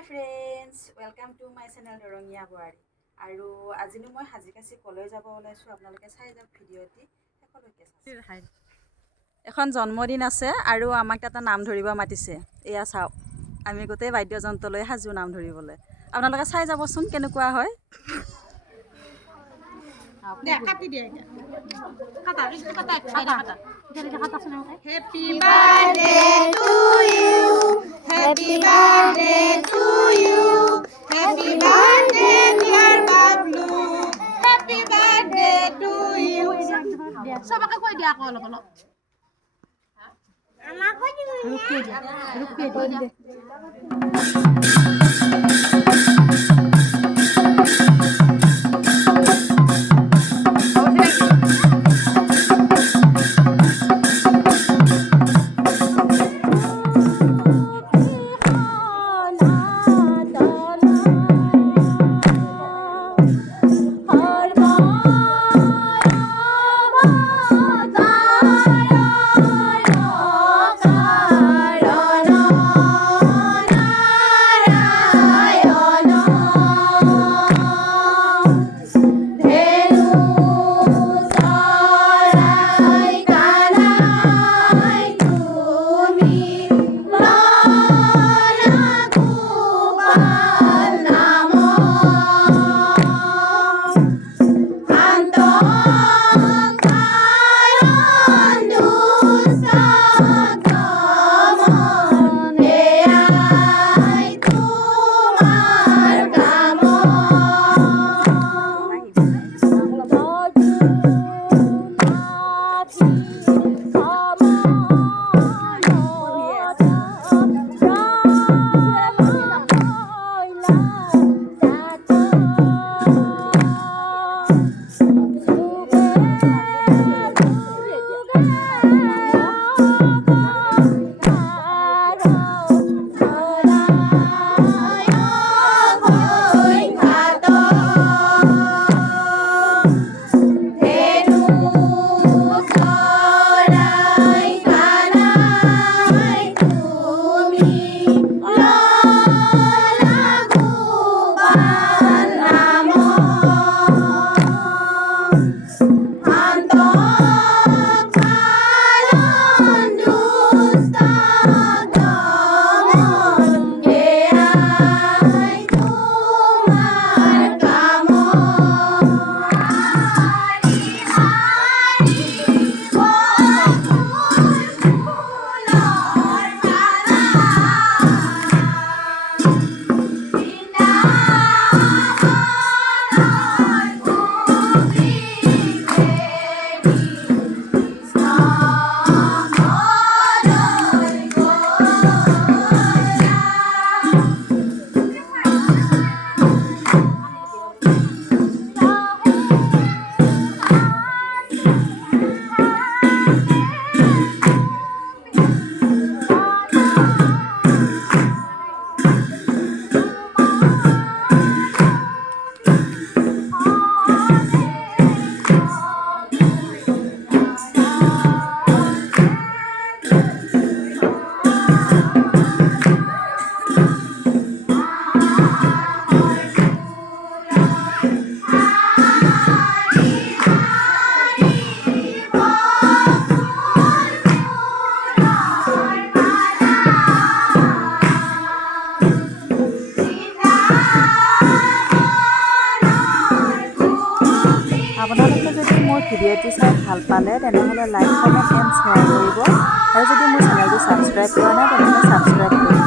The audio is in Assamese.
Hi friends, welcome to my channel Dorongya Boari. আৰু আজিনো মই হাজিকাছি কলৈ যাব ওলাইছো আপোনালোকে চাই যাওক ভিডিঅ'টি শেষলৈকে চাওক। এখন জন্মদিন আছে আৰু আমাক এটা নাম ধৰিব মাতিছে। এয়া চাওক আমি গোটেই বাদ্যযন্ত্ৰ লৈ হাজু নাম ধৰিবলৈ। আপোনালোকে চাই যাবচোন কেনেকুৱা হয়। দে কাটি দিয়ে কাটা Happy birthday to you Happy birthday to you Happy birthday dear Bablu Happy birthday to you সবাকে কই দিয়া কল বল আমাকে রুকিয়ে দে আপোনালোকে যদি মোৰ ভিডিঅ'টি চাই ভাল পালে তেনেহ'লে লাইক কমেণ্ট এণ্ড শ্বেয়াৰ কৰিব আৰু যদি মোৰ চেনেলটো ছাবস্ক্ৰাইব কৰা নাই তেনেহ'লে ছাবস্ক্ৰাইব কৰিব।